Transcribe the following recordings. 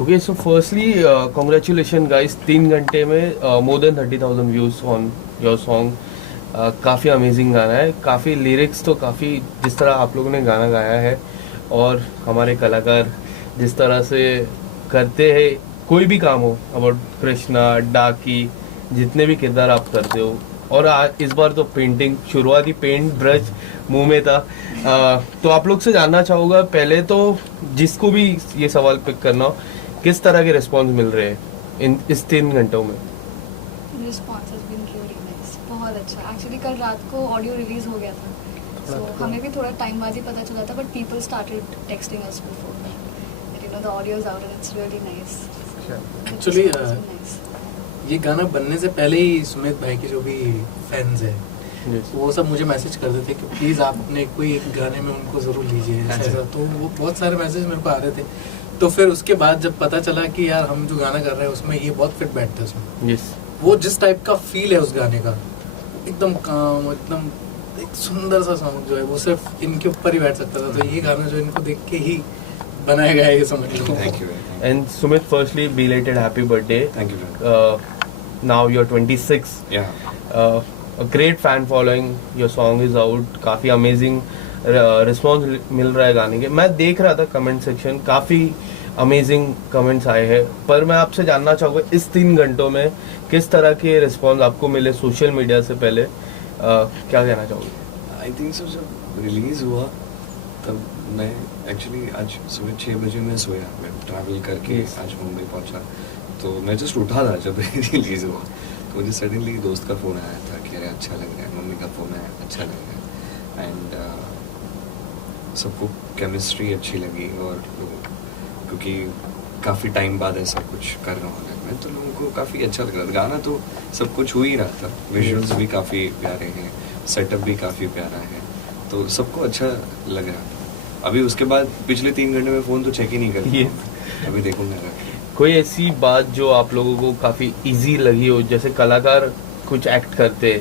Okay, so firstly congratulation guys, 3 घंटे में more than 30,000 views on your song. काफ़ी amazing गाना है, काफ़ी लिरिक्स तो काफ़ी जिस तरह आप लोगों ने गाना गाया है, और हमारे कलाकार जिस तरह से करते हैं कोई भी काम हो, अबाउट कृष्णा, डाकी, जितने भी किरदार आप करते हो। और इस बार तो पेंटिंग, शुरुआती पेंट ब्रश मुंह में था। तो आप लोग से जानना चाहूँगा, पहले तो जिसको भी ये सवाल पिक करना हो, किस तरह के रिस्पॉन्स मिल रहे हैं इस 3 घंटों में? Response has been really nice, बहुत अच्छा। एक्चुअली कल रात को ऑडियो रिलीज हो गया था, सो हमें भी थोड़ा टाइम बाद ही पता चला था, but people started texting us before that, you know, the audio is out and it's really nice. Actually ये गाना बनने से पहले ही सुमित भाई के जो भी फैंस है वो सब मुझे मैसेज करते थे कि प्लीज आप अपने कोई एक गाने में उनको जरूर लीजिए ऐसा। तो वो बहुत सारे मैसेज मेरे को आ रहे थे। तो फिर उसके बाद जब पता चला कि यार हम जो गाना कर रहे हैं उसमें ये बहुत फिट बैठता है उसमें। yes. वो जिस टाइप का फील है उस गाने का, एकदम काम, एकदम एक सुंदर सा सॉन्ग जो है वो सिर्फ इनके ऊपर ही बैठ सकता था। तो ये गाना जो इनको देख के ही बनाया गया है, ये समझ लो। Thank you. And Sumit, firstly, belated happy birthday. Thank you. Now you're 26. Yeah. A great fan following. Your song is out. काफी amazing रिस्पॉन्स मिल रहा है गाने के। मैं देख रहा था कमेंट सेक्शन, काफी अमेजिंग कमेंट्स आए हैं। पर मैं आपसे जानना चाहूँगा, इस 3 घंटों में किस तरह के रिस्पॉन्स आपको मिले सोशल मीडिया से पहले? क्या कहना चाहोगे? I think so. जब रिलीज हुआ तब मैं एक्चुअली आज सुबह 6 बजे में सोया, मैं ट्रैवल करके आज मुंबई पहुंचा। तो मैं जस्ट उठा था जब रिलीज हुआ, तो मुझे सडनली दोस्त का फ़ोन आया था कि अरे अच्छा लग रहा है, मम्मी का फ़ोन आया अच्छा लग रहा है। एंड सबको केमिस्ट्री अच्छी लगी, और क्योंकि काफ़ी टाइम बाद ऐसा कुछ कर रहा हूँ मैं, तो लोगों को काफ़ी अच्छा लग रहा था। गाना तो सब कुछ हो ही रहा था, विजुअल्स भी काफ़ी प्यारे हैं, सेटअप भी काफ़ी प्यारा है, तो सबको अच्छा लग रहा था। अभी उसके बाद पिछले 3 घंटे में फ़ोन तो चेक ही नहीं करता, अभी देखूंगा। कोई ऐसी बात जो आप लोगों को काफ़ी इजी लगी हो, जैसे कलाकार कुछ एक्ट करते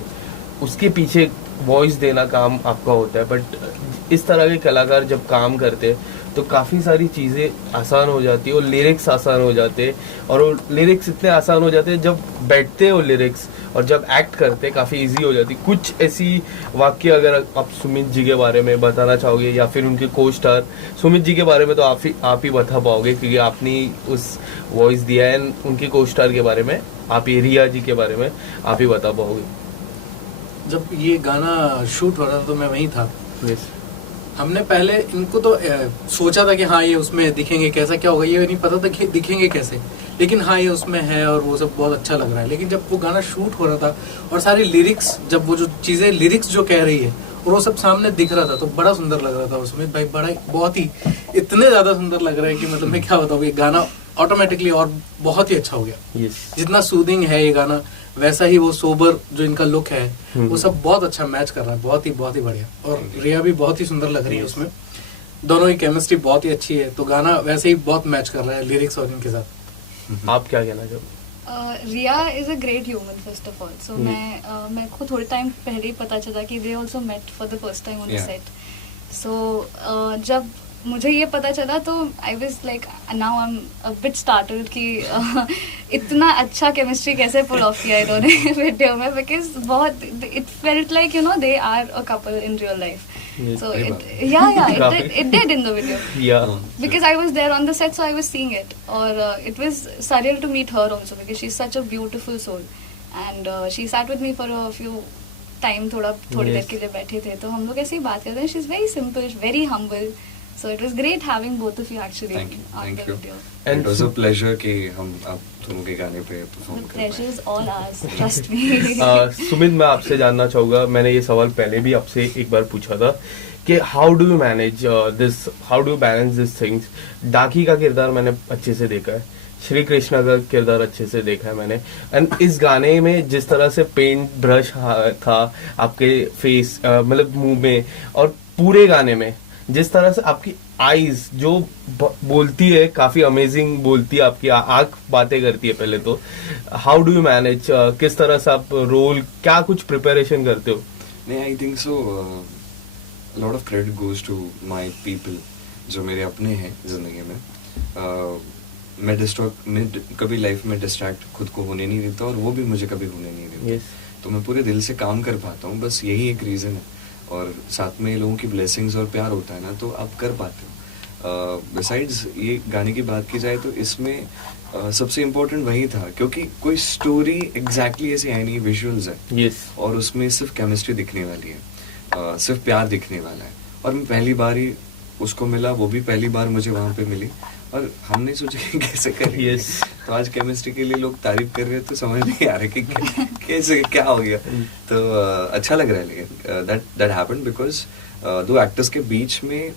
उसके पीछे वॉइस देना काम आपका होता है, बट इस तरह के कलाकार जब काम करते तो काफ़ी सारी चीज़ें आसान हो जाती है, और लिरिक्स आसान हो जाते, और वो लिरिक्स इतने आसान हो जाते हैं जब बैठते हो लिरिक्स, और जब एक्ट करते काफ़ी इजी हो जाती। कुछ ऐसी वाक्य अगर आप सुमित जी के बारे में बताना चाहोगे, या फिर उनके को स्टार सुमित जी के बारे में तो आप ही बता पाओगे क्योंकि आपने उस वॉइस दिया है, उनके को स्टार के बारे में आप ही, रिया जी के बारे में आप ही बता पाओगे। जब ये गाना शूट हो रहा था तो मैं वहीं था। yes. हमने पहले इनको तो सोचा था कि हाँ ये उसमें दिखेंगे, कैसा क्या होगा ये नहीं पता था कि दिखेंगे कैसे, लेकिन हाँ ये उसमें है और वो सब बहुत अच्छा लग रहा है। लेकिन जब वो गाना शूट हो रहा था और सारी लिरिक्स, जब वो जो चीज़ें लिरिक्स जो कह रही है और वो सब सामने दिख रहा था, तो बड़ा सुंदर लग रहा था। और सुमित भाई बड़ा बहुत ही, इतने ज़्यादा सुंदर लग रहा है कि मतलब मैं क्या बताऊँ, ये गाना ऑटोमेटिकली और बहुत ही अच्छा हो गया। yes. जितना सूदिंग है ये गाना, वैसा ही वो सोबर जो इनका लुक है वो सब बहुत अच्छा मैच कर रहा है, बहुत ही बढ़िया। और रिया भी बहुत ही सुंदर लग रही है उसमें, दोनों की केमिस्ट्री बहुत ही अच्छी है, तो गाना वैसे ही बहुत मैच कर रहा है लिरिक्स और इनके साथ। आप क्या कहना चाहोगे? Riya is a great human first of all. So मैं को थोड़े टाइम पहले ही पता चला कि they also met for the first time on the set. So जब मुझे ये पता चला तो I was like, now I am a bit startled कि इतना अच्छा केमिस्ट्री कैसे पुल ऑफ किया इन्होंने वीडियो में, बिकॉज बहुत it felt like, you know, they are a couple in real life. So it did in the video. Yeah. Because I was there on the set, so I was seeing it. Or it was surreal to meet her also because she's such a beautiful soul. And she sat with me for a few time, थोड़ी देर के लिए बैठे थे, तो हम लोग ऐसे ही बात करते हैं. She's very simple, very humble. So it was great having both of you actually on the video. And it was a pleasure कि हम आप दोनों के गाने पे परफॉर्म कर पाए. The pleasure is all ours. Trust me. Sumit, मैं आपसे जानना चाहूँगा, मैंने ये सवाल पहले भी आपसे एक बार पूछा था कि how do you manage this, how do you balance this things. डाकी का किरदार मैंने अच्छे से देखा है, श्री कृष्णा का किरदार अच्छे से देखा है मैंने, एंड इस गाने में जिस तरह से पेंट ब्रश था आपके फेस, मतलब मुंह में, और पूरे गाने में जिस तरह से आपकी आईज जो बोलती है, काफी अमेजिंग बोलती है, आपकी आंख बातें करती है. पहले तो हाउ डू यू मैनेज, किस तरह से आप रोल, क्या कुछ प्रिपरेशन करते हो? नहीं, I think so lot of credit goes to my people जो मेरे अपने हैं जिंदगी में. मैं कभी लाइफ में डिस्ट्रैक्ट खुद को होने नहीं देता और वो भी मुझे कभी होने नहीं देता। Yes. तो मैं पूरे दिल से काम कर पाता हूँ, बस यही एक रीज़न है। और साथ में लोगों की ब्लेसिंग्स और प्यार होता है ना, तो आप कर पाते हो। बिसाइड्स ये गाने की बात की जाए तो इसमें सबसे इम्पोर्टेंट वही था, क्योंकि कोई स्टोरी एग्जैक्टली ऐसी है नहीं, विजुअल्स है। Yes. और उसमें सिर्फ केमिस्ट्री दिखने वाली है, सिर्फ प्यार दिखने वाला है। और मैं पहली बार ही उसको मिला, वो भी पहली बार मुझे वहाँ पे मिली, और हमने सोचा कि कैसे करेंगे। Yes. तो आज केमिस्ट्री के लिए लोग तारीफ कर रहे हैं तो समझ नहीं आ रहा कि कैसे क्या हो गया। तो अच्छा लग रहा है। लेकिन दैट हैपेंड बिकॉज दो एक्टर्स के बीच में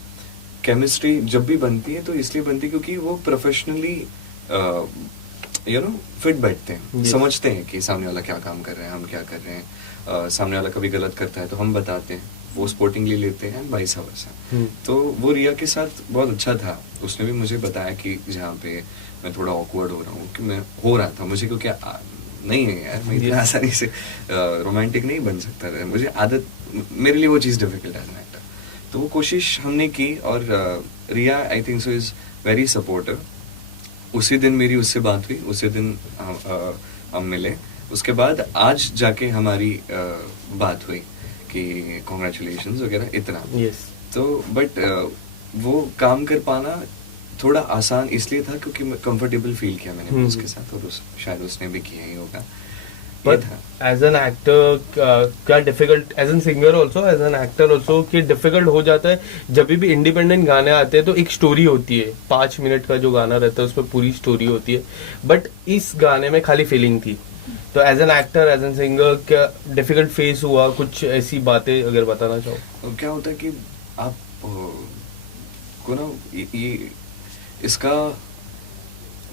केमिस्ट्री जब भी बनती है तो इसलिए बनती है क्योंकि वो प्रोफेशनली फिट बैठते हैं। Yes. समझते हैं कि सामने वाला क्या काम कर रहे हैं, हम क्या कर रहे हैं। सामने वाला कभी गलत करता है तो हम बताते हैं, वो स्पोर्टिंगली लेते हैं, वाइस वर्सा। तो वो रिया के साथ बहुत अच्छा था। उसने भी मुझे बताया कि जहाँ पे मैं थोड़ा ऑकवर्ड हो रहा हूँ, कि मैं हो रहा था मुझे, क्योंकि नहीं है यार, मैं इतना आसानी से रोमांटिक नहीं बन सकता था। मुझे आदत, मेरे लिए वो चीज़ डिफिकल्ट है एज एन एक्टर। तो वो कोशिश हमने की, और Riya I think so is very supportive. उसी दिन मेरी उससे बात हुई, उसी दिन हम मिले। उसके बाद आज जाके हमारी बात हुई कि कॉन्ग्रेचुलेशंस वगैरह इतना। Yes. तो बट वो काम कर पाना थोड़ा आसान इसलिए था क्योंकि मैं कंफर्टेबल फील किया मैंने उसके साथ, और शायद उसने भी किया ही होगा। But as an actor क्या difficult, as an singer also, as an actor also, कि डिफिकल्ट हो जाता है जब भी इंडिपेंडेंट गाने आते हैं तो एक स्टोरी होती है, 5 मिनट का जो गाना रहता है उसमें पूरी स्टोरी होती है, बट इस गाने में खाली फीलिंग थी। तो as an actor, as an singer, क्या डिफिकल्ट फेस हुआ? कुछ ऐसी बातें अगर बताना चाहो। तो क्या होता है कि आप को ना ये इसका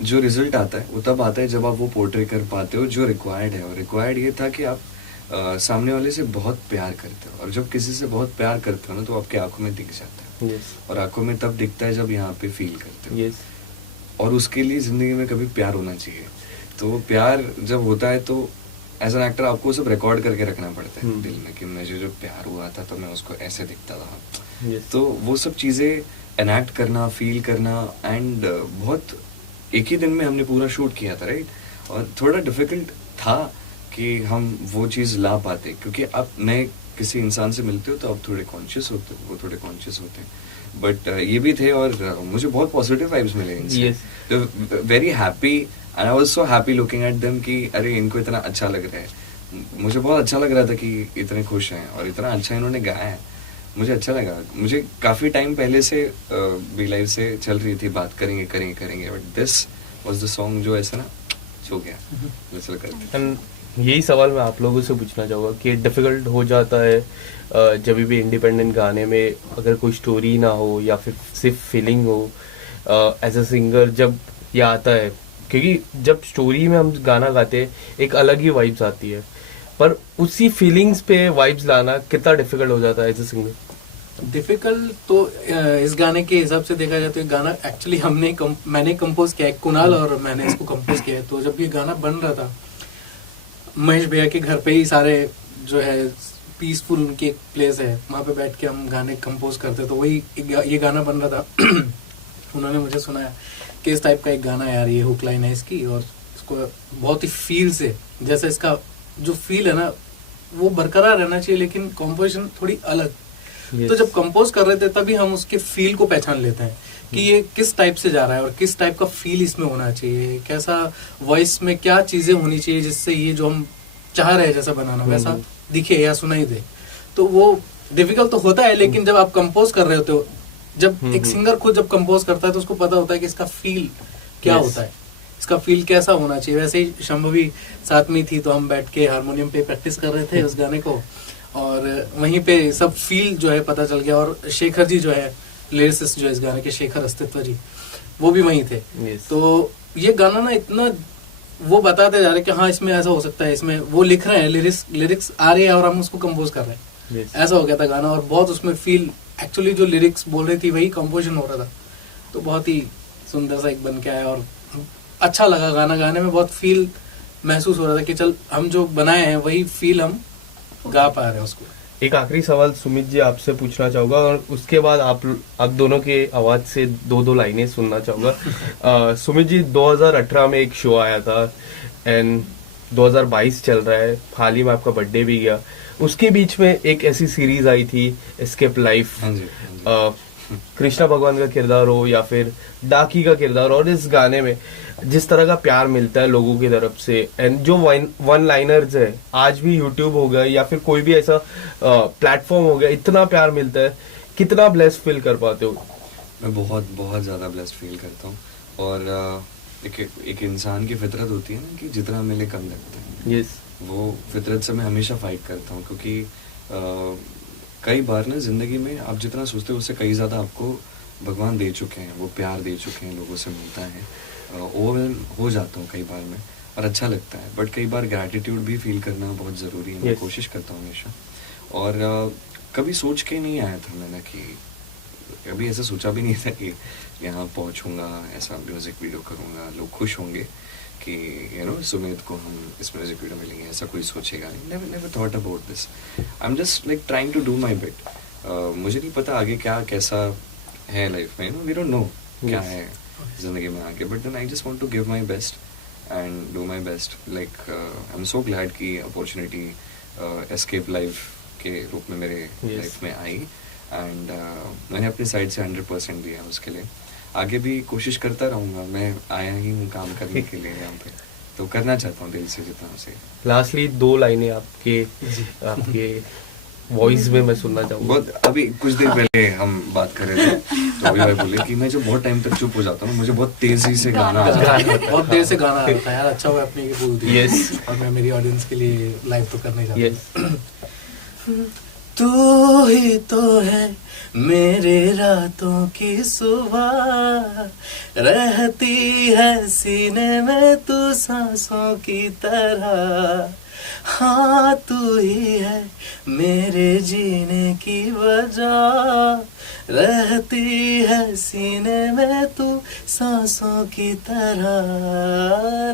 जो रिजल्ट आता है वो तब आता है जब आप वो पोर्ट्रे कर पाते हो जो रिक्वायर्ड है। और रिक्वायर्ड ये था कि आप सामने वाले से बहुत प्यार करते हो, और जब किसी से बहुत प्यार करते हो ना तो आपकी आंखों में दिख जाता है। Yes. और आंखों में तब दिखता है जब यहाँ पे फील करते हो। Yes. और उसके लिए जिंदगी में कभी प्यार होना चाहिए। तो वो प्यार जब होता है तो एज एन एक्टर आपको सब रिकॉर्ड करके रखना पड़ता है दिल में, कि मुझे जो प्यार हुआ था तो मैं उसको ऐसे दिखता था। Yes. तो वो सब चीज़ें एनैक्ट करना, फील करना, एंड बहुत एक ही दिन में हमने पूरा शूट किया था, राइट। और थोड़ा डिफिकल्ट था कि हम वो चीज़ ला पाते, क्योंकि अब मैं किसी इंसान से मिलते हो तो आप थोड़े कॉन्शियस होते हो, वो थोड़े कॉन्शियस होते हैं। बट ये भी थे, और मुझे बहुत पॉजिटिव वाइब्स मिले इनसे। तो very happy, and I was so happy looking at them कि अरे इनको इतना अच्छा लग रहा है। मुझे बहुत अच्छा लग रहा था कि इतने खुश हैं और इतना अच्छा इन्होंने गाया है। मुझे अच्छा लगा। मुझे काफ़ी टाइम पहले से बी लाइव से चल रही थी बात, करेंगे करेंगे करेंगे, but this was the song जो ऐसा ना छू गया लिटिल करके। एंड यही सवाल मैं आप लोगों से पूछना चाहूँगा कि डिफ़िकल्ट हो जाता है जब भी इंडिपेंडेंट गाने में अगर कोई स्टोरी ना हो या फिर सिर्फ फीलिंग हो, एज अ सिंगर जब ये आता है, क्योंकि जब स्टोरी में हम गाना गाते हैं एक अलग ही वाइब्स आती है, पर उसी फीलिंग्स पे वाइब्स लाना कितना डिफिकल्ट हो जाता है एज अ सिंगर? डिफिकल्ट तो इस गाने के हिसाब से देखा जाए तो ये गाना एक्चुअली मैंने कंपोज किया है, कुणाल और मैंने इसको कंपोज किया है। तो जब ये गाना बन रहा था महेश भैया के घर पे ही, सारे जो है पीसफुल उनकी एक प्लेस है, वहाँ पे बैठ के हम गाने कंपोज करते, तो वही ये गाना बन रहा था। उन्होंने मुझे सुनाया कि इस टाइप का एक गाना है यार, ये हुक लाइन है इसकी, और इसको बहुत ही फील से, जैसे इसका जो फील है ना वो बरकरार रहना चाहिए, लेकिन कॉम्पोजिशन थोड़ी अलग। Yes. तो जब कंपोज कर रहे थे तभी हम उसके फील को पहचान लेते हैं कि ये किस टाइप से जा रहा है और किस टाइप का फील इसमें होना चाहिए, कैसा वॉइस में क्या चीजें होनी चाहिए जिससे ये जो हम चाह रहे हैं जैसा बनाना वैसा दिखे या सुनाई दे। तो वो डिफिकल्ट तो होता है, लेकिन जब आप कंपोज कर रहे होते हो, जब एक सिंगर खुद जब कंपोज करता है तो उसको पता होता है कि इसका फील क्या होता है, इसका फील कैसा होना चाहिए। वैसे ही शंभवी साथ में थी, तो हम बैठ के हारमोनियम पे प्रैक्टिस कर रहे थे उस गाने को, और वहीं पे सब फील जो है पता चल गया। और शेखर जी जो है लिरिसिस्ट जो है इस गाने के, शेखर अस्तित्व जी, वो भी वहीं थे। तो ये गाना ना इतना वो बताते जा रहे कि हाँ इसमें ऐसा हो सकता है, इसमें वो लिख रहे हैं, लिरिक्स आ रही है और हम उसको कंपोज कर रहे हैं। ऐसा हो गया था गाना, और बहुत उसमें फील, एक्चुअली जो लिरिक्स बोल रही थी वही कंपोजिशन हो रहा था। तो बहुत ही सुंदर सा एक बन के आया और अच्छा लगा गाना गाने में, बहुत फील महसूस हो रहा था कि चल हम जो बनाए हैं वही फील हम गा पा रहे हैं उसको। एक आखिरी सवाल सुमित जी आपसे पूछना चाहूंगा और उसके बाद आप दोनों के आवाज से दो लाइनें सुनना चाहूंगा। सुमित जी 2018 में एक शो आया था एंड 2022 चल रहा है, हाल ही में आपका बर्थडे भी गया, उसके बीच में एक ऐसी सीरीज आई थी एस्केप लाइफ, हाँ जी, हाँ जी। कृष्णा भगवान का किरदार हो या फिर डाकी का किरदार, और इस गाने में जिस तरह का प्यार मिलता है लोगों की तरफ से एंड जो वन लाइनर्स है, आज भी यूट्यूब हो गया या फिर कोई भी ऐसा प्लेटफॉर्म हो गया, इतना प्यार मिलता है, कितना ब्लेस्ड फील कर पाते हो? मैं बहुत बहुत ज़्यादा ब्लेस्ड फील करता हूँ। और एक इंसान की फितरत होती है ना कि जितना मिले कम लगता है। यस, वो फितरत से मैं हमेशा फाइट करता हूँ, क्योंकि कई बार ना ज़िंदगी में आप जितना सोचते हो उससे कई ज़्यादा आपको भगवान दे चुके हैं, वो प्यार दे चुके हैं, लोगों से मिलता है, ओवरवेल्म हो जाता हूँ कई बार में, और अच्छा लगता है। बट कई बार ग्रैटिट्यूड भी फील करना बहुत ज़रूरी है। मैं Yes. कोशिश करता हूँ हमेशा। और कभी सोच के नहीं आया था मैंने कि, कभी ऐसा सोचा भी नहीं था कि यहाँ पहुँचूँगा, ऐसा म्यूज़िक वीडियो करूँगा, लोग खुश होंगे कि सुमित को हम इस म्यूजिक वीडियो में लेंगे, ऐसा कोई सोचेगा नहीं। Never thought about this. I am just like trying to do my bit. मुझे नहीं पता आगे क्या कैसा है लाइफ में, वी डोंट नो क्या है जिंदगी में आगे, but then I just want to give my best and do my best. Like I am so glad कि अपॉर्चुनिटी एस्केप लाइफ के रूप में मेरे लाइफ में आई, एंड मैंने अपनी साइड से 100% दिया उसके लिए। आगे भी कोशिश करता रहूँगा, मैं आया ही हूँ काम करने के लिए यहाँ पे, तो करना चाहता हूँ दिल से जितना से। लास्टली 2 लाइनें आपके वॉइस में मैं सुनना चाहूंगा। बहुत अभी कुछ देर पहले हम बात कर रहे थे तो अभी भाई बोले कि मैं जो बहुत टाइम तक चुप हो जाता हूँ, मुझे बहुत तेजी से गाना आता है। बहुत देर से गाना आता है यार, अच्छा हुआ अपने के बोल दिया। Yes. और मैं मेरी ऑडियंस के लिए लाइव तो करने जा रहा हूँ। यस, तू ही तो है मेरे रातों की सुबह, रहती है सीने में तू सांसों की तरह। हाँ तू ही है मेरे जीने की वजह, रहती है सीने में तू सांसों की तरह,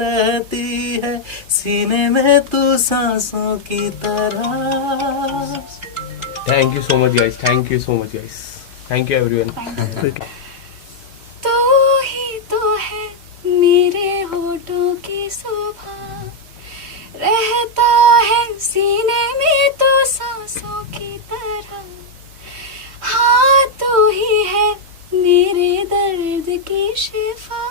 रहती है सीने में तू सांसों की तरह। Thank you so much guys, thank you so much guys, thank you everyone. तू ही तो है मेरे होठों की सुबह, रहता है सीने में तो सांसों की तरह। हाँ तू ही है मेरे दर्द की शिफा,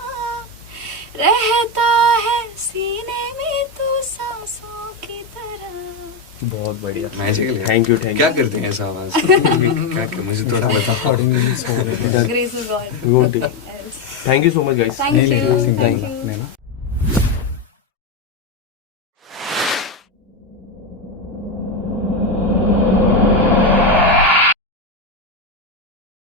रहता है सीने में तो सांसों की तरह। बहुत बढ़िया, मैजिकल है। थैंक यू क्या करते हैं ऐसा आवाज? क्या मुझे थोड़ा बताओ। Grace of God. Thank you so much guys. Thank you. नहीं, Thank नहीं, you. नहीं,